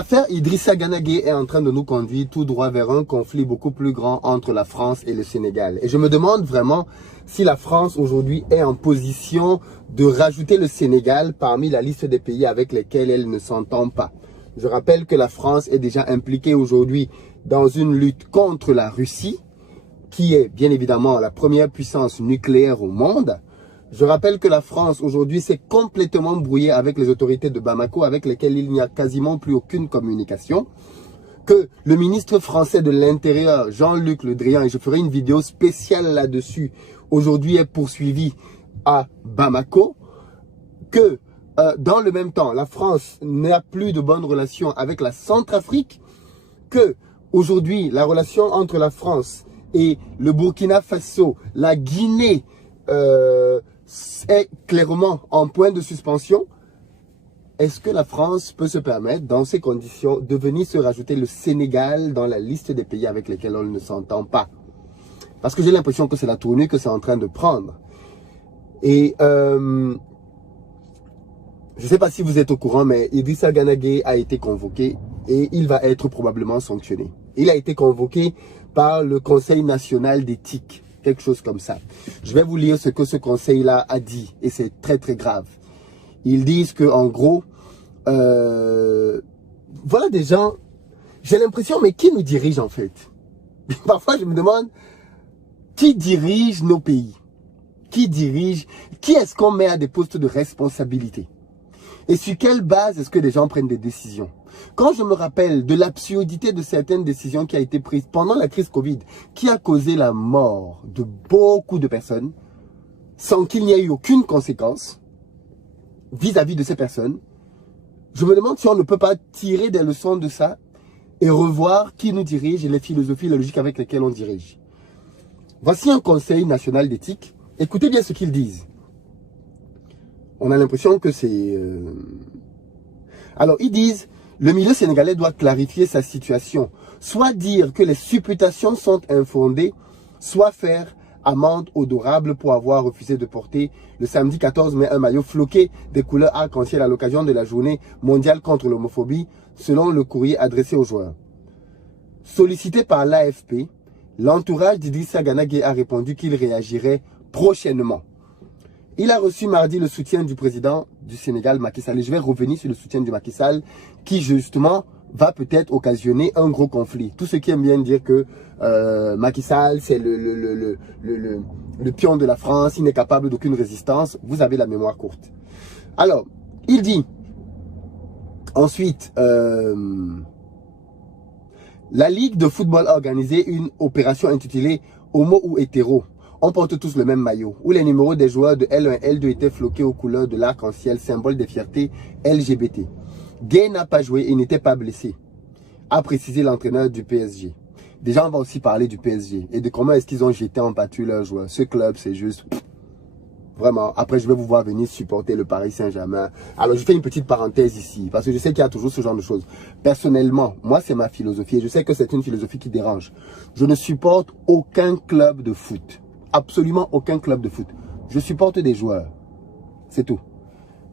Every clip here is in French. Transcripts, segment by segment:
L'affaire Idrissa Gana Gueye est en train de nous conduire tout droit vers un conflit beaucoup plus grand entre la France et le Sénégal. Et je me demande vraiment si la France aujourd'hui est en position de rajouter le Sénégal parmi la liste des pays avec lesquels elle ne s'entend pas. Je rappelle que la France est déjà impliquée aujourd'hui dans une lutte contre la Russie, qui est bien évidemment la première puissance nucléaire au monde. Je rappelle que la France aujourd'hui s'est complètement brouillée avec les autorités de Bamako, avec lesquelles il n'y a quasiment plus aucune communication. Que le ministre français de l'Intérieur, Jean-Luc Le Drian, et je ferai une vidéo spéciale là-dessus, aujourd'hui est poursuivi à Bamako. Que dans le même temps, la France n'a plus de bonnes relations avec la Centrafrique. Que aujourd'hui, la relation entre la France et le Burkina Faso, la Guinée, est clairement en point de suspension. Est-ce que la France peut se permettre, dans ces conditions, de venir se rajouter le Sénégal dans la liste des pays avec lesquels on ne s'entend pas? Parce que j'ai l'impression que c'est la tournure que c'est en train de prendre. Et je ne sais pas si vous êtes au courant, mais Idrissa Gana Gueye a été convoqué et il va être probablement sanctionné. Il a été convoqué par le Conseil national d'éthique. Quelque chose comme ça. Je vais vous lire ce que ce conseil-là a dit. Et c'est très très grave. Ils disent que en gros, voilà des gens, j'ai l'impression, mais qui nous dirige en fait? Parfois je me demande, qui dirige nos pays? Qui dirige? Qui est-ce qu'on met à des postes de responsabilité? Et sur quelle base est-ce que les gens prennent des décisions? Quand je me rappelle de l'absurdité de certaines décisions qui a été prises pendant la crise Covid, qui a causé la mort de beaucoup de personnes, sans qu'il n'y ait eu aucune conséquence vis-à-vis de ces personnes, je me demande si on ne peut pas tirer des leçons de ça et revoir qui nous dirige et les philosophies, les logiques avec lesquelles on dirige. Voici un conseil national d'éthique. Écoutez bien ce qu'ils disent. On a l'impression que c'est... Alors, ils disent... Le milieu sénégalais doit clarifier sa situation, soit dire que les supputations sont infondées, soit faire amende odorable pour avoir refusé de porter le samedi 14 mai un maillot floqué des couleurs arc-en-ciel à l'occasion de la journée mondiale contre l'homophobie, selon le courrier adressé aux joueurs. Sollicité par l'AFP, l'entourage d'Idrissa Gana Gueye a répondu qu'il réagirait prochainement. Il a reçu mardi le soutien du président du Sénégal, Macky Sall. Et je vais revenir sur le soutien du Macky Sall, qui justement va peut-être occasionner un gros conflit. Tous ceux qui aiment bien dire que Macky Sall, c'est le pion de la France, il n'est capable d'aucune résistance, vous avez la mémoire courte. Alors, il dit, ensuite, la Ligue de football a organisé une opération intitulée « Homo ou hétéro ». On porte tous le même maillot, où les numéros des joueurs de L1 et L2 étaient floqués aux couleurs de l'arc-en-ciel, symbole de fierté LGBT. Gueye n'a pas joué et n'était pas blessé, a précisé l'entraîneur du PSG. Déjà, on va aussi parler du PSG et de comment est-ce qu'ils ont jeté en pâture leurs joueurs. Ce club, c'est juste... Vraiment, après je vais vous voir venir supporter le Paris Saint-Germain. Alors je fais une petite parenthèse ici, parce que je sais qu'il y a toujours ce genre de choses. Personnellement, moi c'est ma philosophie, et je sais que c'est une philosophie qui dérange. Je ne supporte aucun club de foot. Absolument aucun club de foot. Je supporte des joueurs. C'est tout.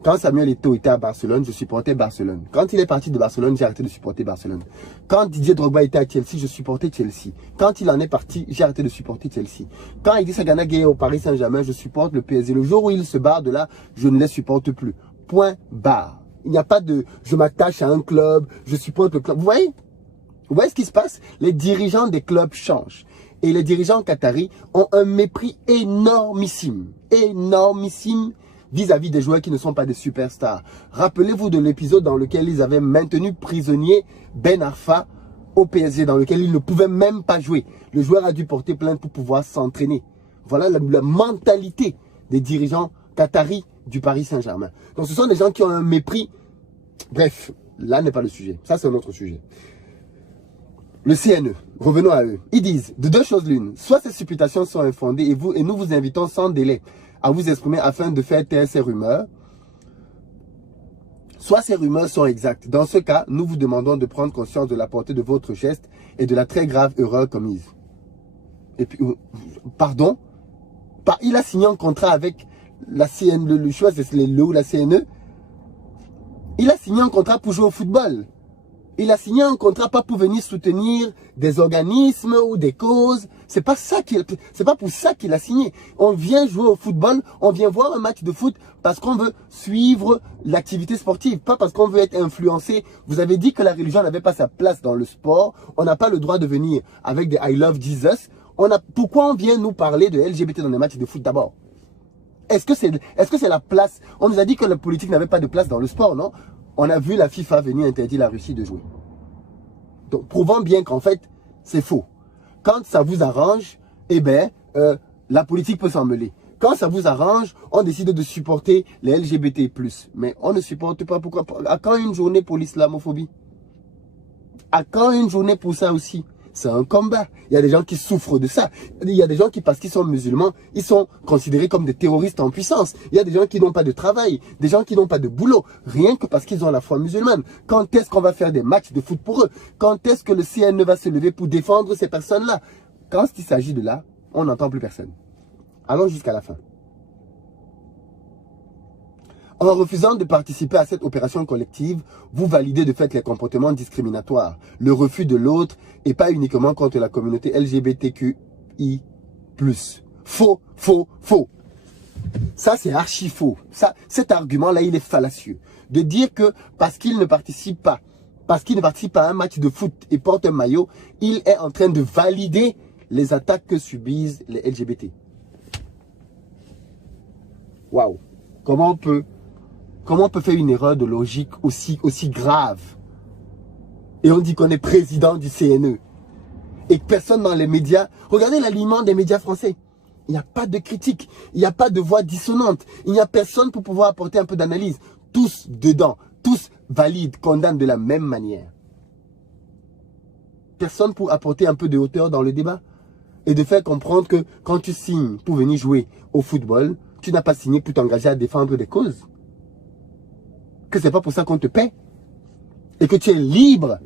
Quand Samuel Eto'o était à Barcelone, je supportais Barcelone. Quand il est parti de Barcelone, j'ai arrêté de supporter Barcelone. Quand Didier Drogba était à Chelsea, je supportais Chelsea. Quand il en est parti, j'ai arrêté de supporter Chelsea. Quand Idrissa Gana Gueye est au Paris Saint-Germain, je supporte le PSG. Le jour où il se barre de là, je ne les supporte plus. Point barre. Il n'y a pas de je m'attache à un club, je supporte le club. Vous voyez? Vous voyez ce qui se passe? Les dirigeants des clubs changent. Et les dirigeants qataris ont un mépris énormissime, vis-à-vis des joueurs qui ne sont pas des superstars. Rappelez-vous de l'épisode dans lequel ils avaient maintenu prisonnier Ben Arfa au PSG, dans lequel il ne pouvait même pas jouer. Le joueur a dû porter plainte pour pouvoir s'entraîner. Voilà la mentalité des dirigeants qataris du Paris Saint-Germain. Donc ce sont des gens qui ont un mépris. Bref, là n'est pas le sujet. Ça, c'est un autre sujet. Le CNE, revenons à eux. Ils disent de deux choses l'une. Soit ces supputations sont infondées et nous vous invitons sans délai à vous exprimer afin de faire taire ces rumeurs. Soit ces rumeurs sont exactes. Dans ce cas, nous vous demandons de prendre conscience de la portée de votre geste et de la très grave erreur commise. Et puis, pardon, il a signé un contrat avec la CNE, le choix c'est le ou la CNE. Il a signé un contrat pour jouer au football. Il a signé un contrat pas pour venir soutenir des organismes ou des causes. C'est pas pour ça qu'il a signé. On vient jouer au football, on vient voir un match de foot parce qu'on veut suivre l'activité sportive, pas parce qu'on veut être influencé. Vous avez dit que la religion n'avait pas sa place dans le sport. On n'a pas le droit de venir avec des I love Jesus. Pourquoi on vient nous parler de LGBT dans les matchs de foot d'abord? Est-ce que c'est la place? On nous a dit que la politique n'avait pas de place dans le sport, non? On a vu la FIFA venir interdire la Russie de jouer. Donc, prouvant bien qu'en fait, c'est faux. Quand ça vous arrange, eh bien, la politique peut s'en mêler. Quand ça vous arrange, on décide de supporter les LGBT+. Mais on ne supporte pas. Pourquoi? À quand une journée pour l'islamophobie? À quand une journée pour ça aussi? C'est un combat. Il y a des gens qui souffrent de ça. Il y a des gens qui, parce qu'ils sont musulmans, ils sont considérés comme des terroristes en puissance. Il y a des gens qui n'ont pas de travail, des gens qui n'ont pas de boulot, rien que parce qu'ils ont la foi musulmane. Quand est-ce qu'on va faire des matchs de foot pour eux? Quand est-ce que le CN va se lever pour défendre ces personnes-là? Quand il s'agit de là, on n'entend plus personne. Allons jusqu'à la fin. En refusant de participer à cette opération collective, vous validez de fait les comportements discriminatoires, le refus de l'autre et pas uniquement contre la communauté LGBTQI+. Faux, faux, faux. Ça, c'est archi faux. Cet argument-là, il est fallacieux. De dire que parce qu'il ne participe pas, à un match de foot et porte un maillot, il est en train de valider les attaques que subissent les LGBT. Waouh. Comment on peut faire une erreur de logique aussi grave? Et on dit qu'on est président du CNE. Et que personne dans les médias... Regardez l'alignement des médias français. Il n'y a pas de critique. Il n'y a pas de voix dissonante. Il n'y a personne pour pouvoir apporter un peu d'analyse. Tous dedans. Tous valident, condamnent de la même manière. Personne pour apporter un peu de hauteur dans le débat. Et de faire comprendre que quand tu signes pour venir jouer au football, tu n'as pas signé pour t'engager à défendre des causes. Que c'est pas pour ça qu'on te paie. Et que tu es libre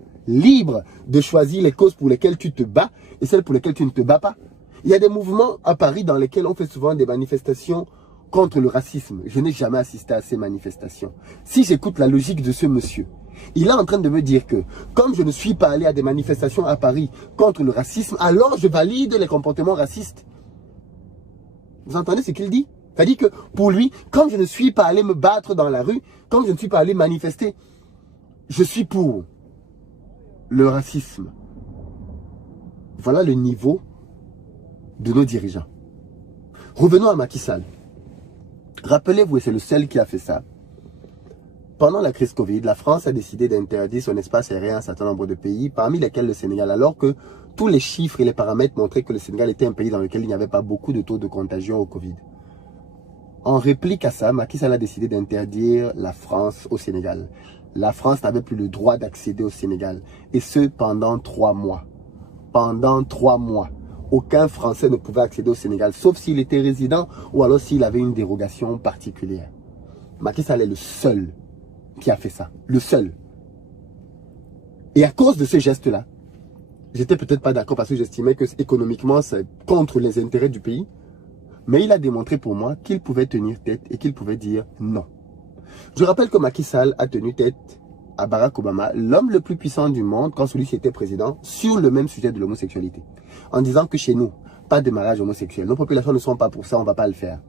de choisir les causes pour lesquelles tu te bats et celles pour lesquelles tu ne te bats pas. Il y a des mouvements à Paris dans lesquels on fait souvent des manifestations contre le racisme. Je n'ai jamais assisté à ces manifestations. Si j'écoute la logique de ce monsieur, il est en train de me dire que comme je ne suis pas allé à des manifestations à Paris contre le racisme, alors je valide les comportements racistes. Vous entendez ce qu'il dit? C'est-à-dire que pour lui, comme je ne suis pas allé me battre dans la rue, comme je ne suis pas allé manifester, je suis pour le racisme. Voilà le niveau de nos dirigeants. Revenons à Macky Sall. Rappelez-vous, et c'est le seul qui a fait ça. Pendant la crise Covid, la France a décidé d'interdire son espace aérien à un certain nombre de pays, parmi lesquels le Sénégal, alors que tous les chiffres et les paramètres montraient que le Sénégal était un pays dans lequel il n'y avait pas beaucoup de taux de contagion au Covid. En réplique à ça, Macky Sall a décidé d'interdire la France au Sénégal. La France n'avait plus le droit d'accéder au Sénégal. Et ce, pendant 3 mois. Pendant 3 mois. Aucun Français ne pouvait accéder au Sénégal, sauf s'il était résident ou alors s'il avait une dérogation particulière. Macky Sall est le seul qui a fait ça. Le seul. Et à cause de ce geste-là, j'étais peut-être pas d'accord parce que j'estimais que économiquement, c'est contre les intérêts du pays. Mais il a démontré pour moi qu'il pouvait tenir tête et qu'il pouvait dire non. Je rappelle que Macky Sall a tenu tête à Barack Obama, l'homme le plus puissant du monde quand celui-ci était président, sur le même sujet de l'homosexualité. En disant que chez nous, pas de mariage homosexuel. Nos populations ne sont pas pour ça, on ne va pas le faire.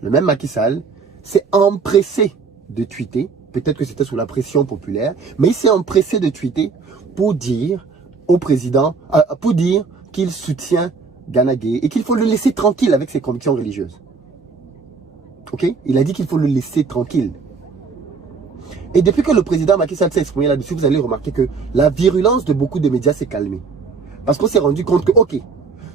Le même Macky Sall s'est empressé de tweeter, peut-être que c'était sous la pression populaire, mais il s'est empressé de tweeter pour dire au président, pour dire qu'il soutient Gana Gueye et qu'il faut le laisser tranquille avec ses convictions religieuses. Ok? Il a dit qu'il faut le laisser tranquille. Et depuis que le président Macky Sall s'est exprimé là-dessus, vous allez remarquer que la virulence de beaucoup de médias s'est calmée. Parce qu'on s'est rendu compte que, ok,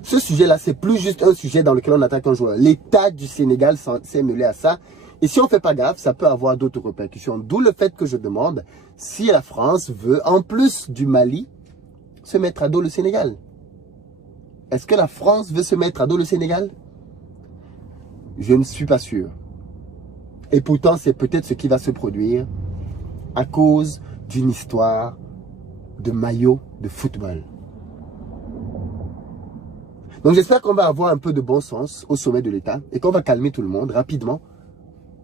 ce sujet-là, c'est plus juste un sujet dans lequel on attaque un joueur. L'État du Sénégal s'est mêlé à ça. Et si on ne fait pas gaffe, ça peut avoir d'autres répercussions. D'où le fait que je demande si la France veut, en plus du Mali, se mettre à dos le Sénégal. Est-ce que la France veut se mettre à dos le Sénégal? Je ne suis pas sûr. Et pourtant, c'est peut-être ce qui va se produire à cause d'une histoire de maillot de football. Donc j'espère qu'on va avoir un peu de bon sens au sommet de l'État et qu'on va calmer tout le monde rapidement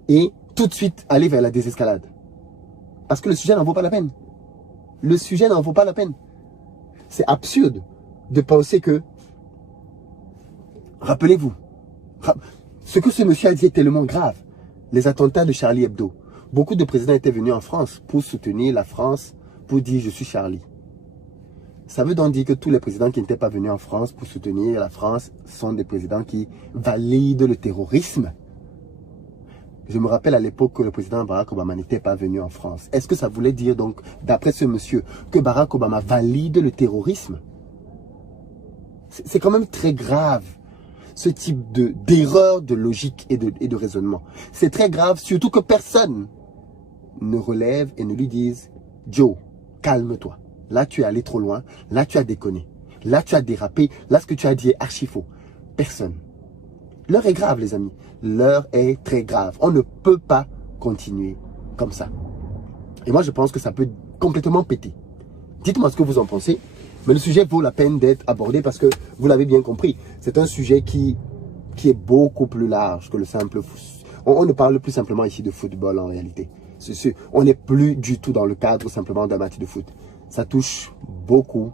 et tout de suite aller vers la désescalade. Parce que le sujet n'en vaut pas la peine. Le sujet n'en vaut pas la peine. C'est absurde de penser que... Rappelez-vous, ce que ce monsieur a dit est tellement grave. Les attentats de Charlie Hebdo. Beaucoup de présidents étaient venus en France pour soutenir la France, pour dire « je suis Charlie ». Ça veut donc dire que tous les présidents qui n'étaient pas venus en France pour soutenir la France sont des présidents qui valident le terrorisme. Je me rappelle à l'époque que le président Barack Obama n'était pas venu en France. Est-ce que ça voulait dire donc, d'après ce monsieur, que Barack Obama valide le terrorisme? C'est quand même très grave, ce type d'erreur de logique et de raisonnement. C'est très grave, surtout que personne ne relève et ne lui dise « Joe, calme-toi. Là, tu es allé trop loin. Là, tu as déconné. Là, tu as dérapé. Là, ce que tu as dit est archi faux. » Personne. L'heure est grave, les amis. L'heure est très grave. On ne peut pas continuer comme ça. Et moi, je pense que ça peut complètement péter. Dites-moi ce que vous en pensez. Mais le sujet vaut la peine d'être abordé parce que, vous l'avez bien compris, c'est un sujet qui est beaucoup plus large que le simple... On ne parle plus simplement ici de football en réalité. On n'est plus du tout dans le cadre simplement d'un match de foot. Ça touche beaucoup,